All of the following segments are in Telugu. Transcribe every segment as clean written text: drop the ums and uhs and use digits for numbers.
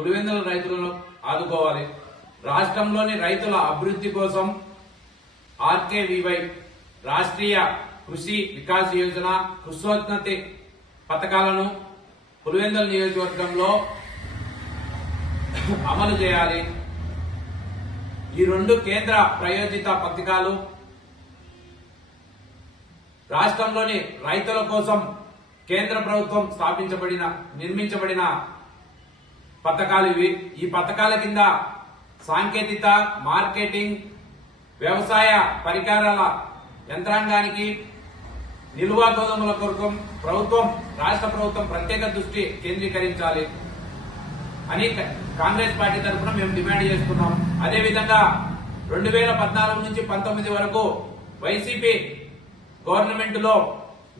పులివెందుల రైతులను ఆదుకోవాలి. రాష్ట్రంలోని రైతుల అభివృద్ధి కోసం ఆర్కేవీవై రాష్ట్రీయ కృషి వికాస్ యోజన కృషోన్నతి పథకాలను పులివెందుల నియోజకవర్గంలో అమలు చేయాలి. ఈ రెండు కేంద్ర ప్రాయోజిత పథకాలు రాష్ట్రంలోని రైతుల కోసం కేంద్ర ప్రభుత్వం నిర్మించబడిన పథకాలు ఇవి. ఈ పథకాల కింద సాంకేతిక, మార్కెటింగ్, వ్యవసాయ పరికరాల యంత్రాంగానికి నిల్వ గోదాముల కొరకు రాష్ట్ర ప్రభుత్వం ప్రత్యేక దృష్టి కేంద్రీకరించాలి అని కాంగ్రెస్ పార్టీ తరఫున మేము డిమాండ్ చేస్తున్నాం. అదేవిధంగా 2014 నుంచి 19 వరకు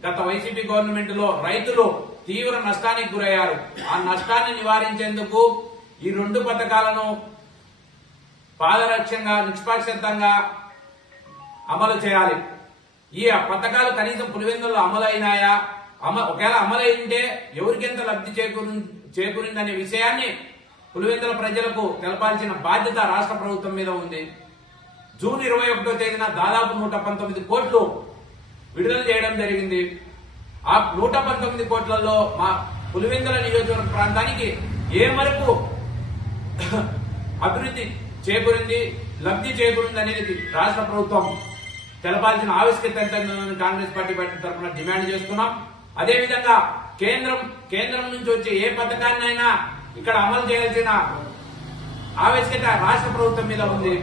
గత వైసీపీ గవర్నమెంట్ లో రైతులు తీవ్ర నష్టానికి గురయ్యారు. ఆ నష్టాన్ని నివారించేందుకు ఈ రెండు పథకాలను పారదర్శకంగా, నిష్పాక్షితంగా అమలు చేయాలి. ఈ పథకాలు కనీసం పులివెందుల్లో అమలైనాయా, ఒకవేళ అమలైంటే ఎవరికెంత లబ్ధి చేకూరిందనే విషయాన్ని పులివెందుల ప్రజలకు తెలపాల్సిన బాధ్యత రాష్ట్ర ప్రభుత్వం మీద ఉంది. జూన్ 21వ తేదీన దాదాపు 119 కోట్లు విడుదల చేయడం జరిగింది. ఆ 119 కోట్లలో మా పులివెందుల నియోజకవర్గ ప్రాంతానికి ఏ వరకు అభివృద్ధి చేకూరింది, లబ్ధి చేకూరింది అనేది రాష్ట్ర ప్రభుత్వం తెలపాల్సిన ఆవశ్యకత ఎంతైందని కాంగ్రెస్ పార్టీ తరఫున డిమాండ్ చేస్తున్నాం. అదేవిధంగా కేంద్రం నుంచి వచ్చే ఏ పథకాన్నైనా ఇక్కడ అమలు చేయాల్సిన ఆవశ్యకత రాష్ట్ర ప్రభుత్వం మీద ఉంది.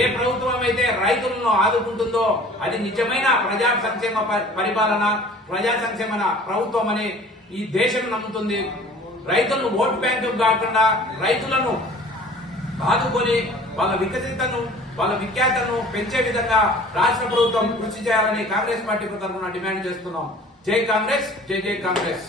ఏ ప్రభుత్వం అయితే రైతులను ఆదుకుంటుందో అది నిజమైన ప్రజా సంక్షేమ పరిపాలన, ప్రజా సంక్షేమ ప్రభుత్వం అని ఈ దేశం నమ్ముతుంది. రైతులను ఓటు బ్యాంకు కాకుండా రైతులను ఆదుకొని వాళ్ళ విఖ్యాతను పెంచే విధంగా రాష్ట్ర ప్రభుత్వం కృషి చేయాలని కాంగ్రెస్ పార్టీ తరఫున డిమాండ్ చేస్తున్నాం. జై కాంగ్రెస్, జై జై కాంగ్రెస్.